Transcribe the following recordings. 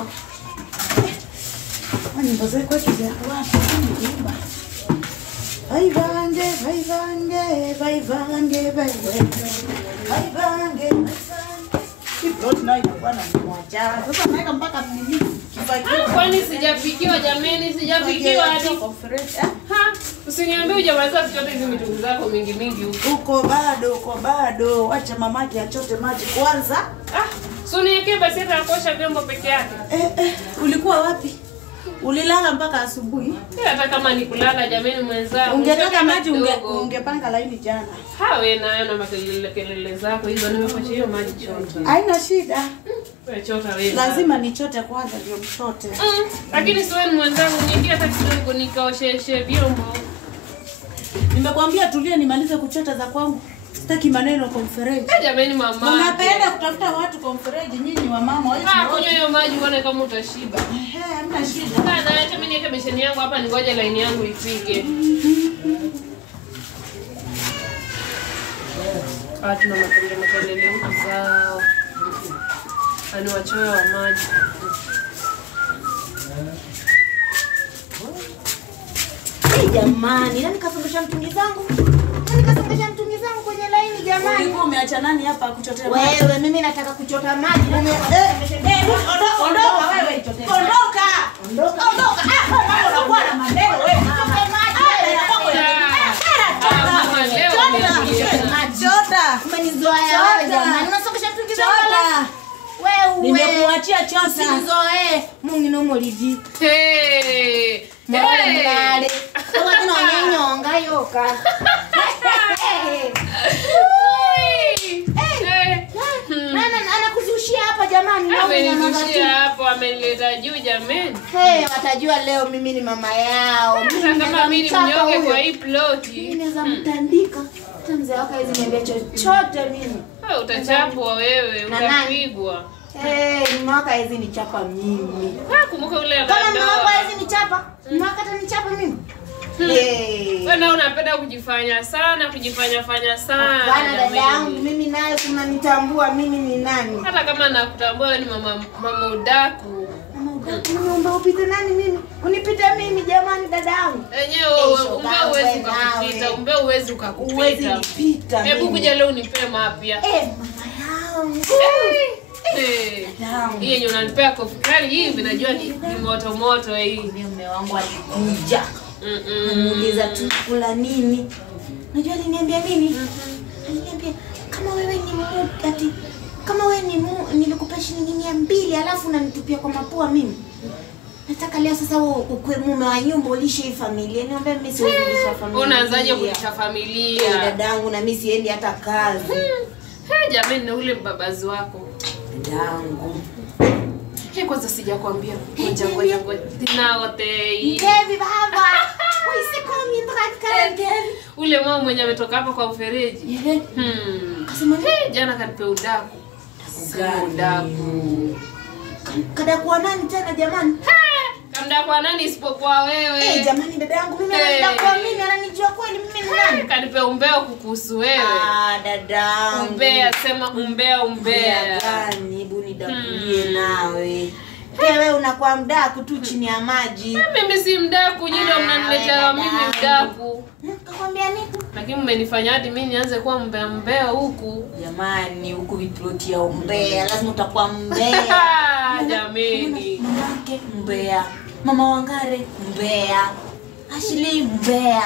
leo. Nyimbo za kwetu za wapi kuimba? Vaivange. Kiplot nayo bwana mmoja. Sasa naweka mpaka nini? Kwani sijapikiwa jameni, sijapikiwa hadi conference. Usiniambie hujamaliza kuchota hizo mitungi zako mingi huko. Uko bado. Acha mamake achote maji kwanza. So niweke basi atakosha vyombo peke yake. Ulikuwa wapi? Ulilala mpaka asubuhi? Hata kama nikulala jameni mwenzangu. Ungetaka maji ungepanga laini jana. Hawe nayo na makelele zako hizo nimepata hiyo maji chota. Haina shida. Wewe chota wewe. Lazima nichote kwanza ndio mchote. Lakini siwe mwenzangu niingie hata kidogo nikaosheshe vyombo. Nimekwambia tulie nimalize kuchota za kwangu. Sitaki maneno conference. Jameni mama. Unapenda kutafuta watu conference nyinyi wa mama wewe. Kunywa hiyo maji uone kama utashiba. Hamna shida. Kana acha mimi niweke besheni yangu hapa ningoje line yangu ifike. Tuna makelele huko zao. Ani wachoyo wa maji. Jamani, nani kasongesha mtungi zangu? Kwenye laini jamani. Ulikuwa umeacha nani hapa kuchotea maji? Wewe mimi nataka kuchota maji. Ondoka wewe. Ondoka. Unakuwa na maneno wewe. Chota. Umenizoea wewe jamani. Unasongesha mtungi zangu. Wewe. Nimekuachia chota. Usinizoee. Mungu nomoliji. Mwanale. Kwa nini unanyonga yoka? Anakuzushia hapa jamani. Amenizushia hapo, amenileta juu jamani. Watajua leo mimi ni mama yao. Kama mimi ni mnyonge kwa hii ploti. Mimi naweza mtandika. Mzee wako hizi niambia chochote mimi. Utachapwa wewe, utapigwa. Mwaka hizi ni chapa mimi. Kumbuka ule kama mwaka hizi ni chapa. Mwaka tani chapa mimi. Wewe unapenda kujifanya sana. Bwana dada yangu mimi naye unanitambua mimi ni nani? Hata kama nakutambua wewe ni mama udaku. Mama udaku unaomba upite nani mimi? Unipite mimi jamani dada yangu. Umbe uwezi ukakupita. Uwezi nipita. Hebu kuja leo unipe mapya. Mama yangu. Hii yenye unanipea kofi kali hivi najua ni moto hii. Mume wangu alikuja. Muuliza tu kula nini? Unajua aliniambia nini? Aliniambia kama wewe ni nilikupea shilingi 200 alafu unanitupia kwa mapua mimi. Nataka leo sasa ukwe mume wa nyumba ulishe hii familia. Niombe mimi siwezi kulisha familia. Unaanzaje kulisha familia? Dadangu na mimi siendi hata kazi. Jamani na ule mbabazi wako. Dadangu. Kwanza sijakwambia ngoja dinaote. Devi baba. Usikomi mpaka Devi. Ule mama mwenye ametoka hapa kwa mfereji. Kasema jana kanipe udaku. Kadakuwa nani tena jamani? Kamdakuwa nani isipokuwa wewe? Jamani dada yangu mimi ananidakuwa mimi ananijua kweli mimi ni nani? Kanipe umbea kukuhusu wewe. Dadangu. Umbea sema umbea. Gani hebu nidakulie nawe. Wewe unakuwa mdaku tu chini ya maji. Mimi si mdaku, nyinyi mnaniletea mimi mdaku. Kakwambia nini? Lakini mmenifanya hadi mimi nianze kuwa mbea huku. Jamani huku viploti ya umbea, lazima utakuwa mbea. Jamani. Mamake mbea. Mama Wangare mbea. Ashili mbea.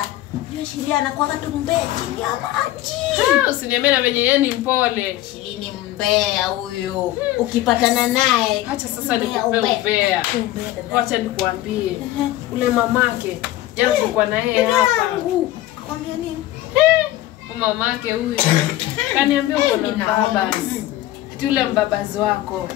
Ashili anakuwa tu mbea chini ya maji. Usiniambie na venye yeye ni mpole. Ashili ni mbea huyo. Ukipatana naye, acha sasa nikupe umbea. Acha nikuambie. Ule mamake jana tulikuwa na yeye hapa. Kakwambia nini? Mamake huyo. Kaniambia uko na mbabazi. Yule mbabazi wako.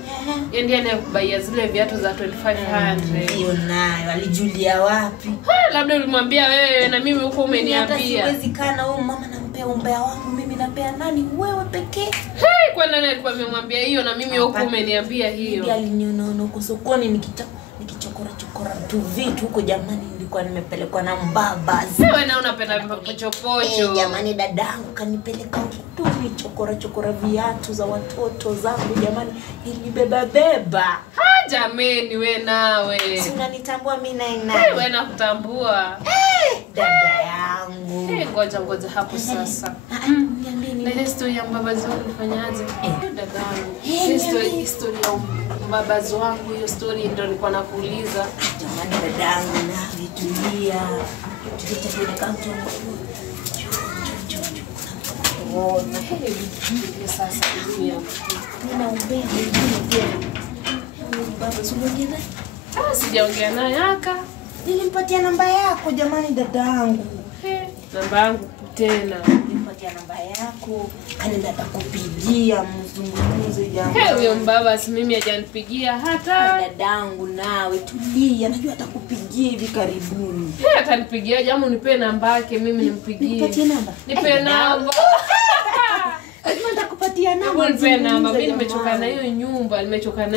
Yeye ndiye anayekubaia zile viatu za 2500. Hiyo nayo alijulia wapi? Labda ulimwambia wewe na mimi huko umeniambia. Siwezi kana huyu mama nampea umbea wangu mimi nampea nani wewe pekee? Kwa nani alikuwa amemwambia hiyo na mimi huko umeniambia hiyo? Ndiye aliniona huko sokoni nikichokora tu vitu huko jamani nilikuwa nimepelekwa na mbabazi. Wewe na unapenda pochopocho. Jamani dadangu kanipeleka huko tu nichokora viatu za watoto zangu jamani nilibeba. Jameni we nawe. Si unanitambua mimi naye nani? Wewe nakutambua. Dada yangu. Ngoja hapo sasa. Niambie Na ile story ya mbabazi wangu ulifanyaje? Dadangu. History ya mbabazi wangu, hiyo story ndio nilikuwa nakuuliza. Jamani dadangu na vitulia. Tulitakuwa kanto. Na hili sasa dunia. Ninaombea pia. Baba siongea. Sijaongea naye aka. Nilimpatia namba yako jamani dadangu. Namba yangu tena. Nilimpatia namba yako. Kanenda atakupigia mzungumze jamani. Huyo mbaba si mimi hajanipigia hata. Dadangu nawe tulia, najua atakupigia hivi karibuni. Atanipigia jamu nipe namba yake mimi nimpigie. Nipatie namba. Nipe namba. Lazima nitakupatia namba. Nipe namba. Mimi nimechoka na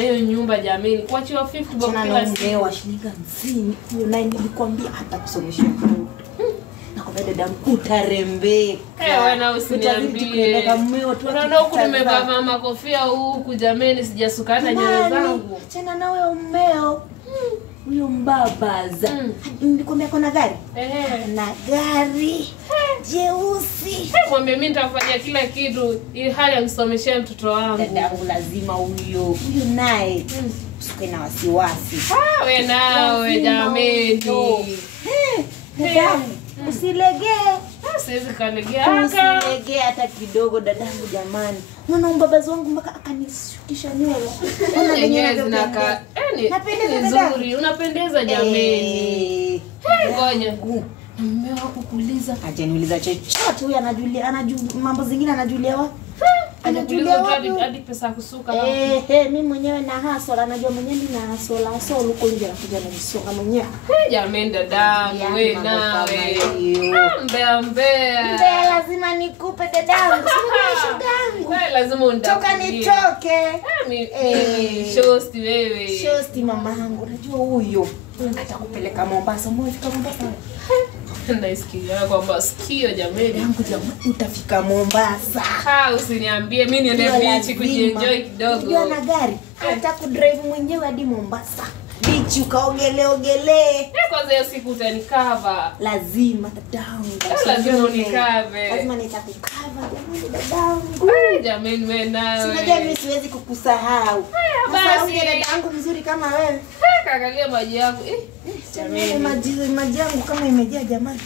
hiyo nyumba jamani. Kuachiwa 50 bob kila siku. Wa shilingi 50. Huyo naye nilikwambia hata kusomesha mtoto. Nakwambia dadangu utarembeka. Wewe na usiniambie. Unaona huku nimevaa mama kofia huku jamani sijasuka hata nywele zangu. Tena nawe mmeo. Huyo mbabaza. Nilikwambia kuna gari? Na gari jeusi. Mwambie mimi nitafanya kila kitu ili hali amsomeshee mtoto wangu. Dadangu lazima huyo naye usikuwe na wasiwasi. Wewe nawe jamani. Dadangu usilegee. Siwezi kalegea haka. Usilegee hata kidogo dadangu jamani. Unaona mbabazi wangu mpaka akanishukisha nywele. Nywele zinaka. Napendeza nzuri. Unapendeza jamani. Ngoja. Mume wako kuuliza. Hajaniuliza chochote, huyu anajua mambo zingine anajulia wapi? Anajulia hadi pesa kusuka. Mimi mwenyewe na hustle, anajua mwenyewe na hustle huko nje anakuja na msonga mwenyewe. Jamani dadangu wewe nawe. Mbea. Lazima nikupe dadangu. Sio dadangu. Wewe lazima unitoke. Toka nitoke. Shosti wewe. Shosti mamangu, unajua huyo atakupeleka Mombasa. Umefika Mombasa? Naisikia kwamba sikio jamani. Yangu jamani utafika Mombasa. Usiniambie mimi niende beach kujienjoy kidogo. Ndio na gari. Hata kudrive mwenyewe hadi Mombasa. Beach ukaogelee. Kwanza hiyo siku utanikava. Lazima dadangu. Lazima unikave. Lazima nitakukava jamani dadangu. Jamani wewe nawe. Unajua mimi siwezi kukusahau. Basi dadangu mzuri kama wewe. Kaangalia maji yangu. Jamani maji yangu kama imejaa jamani.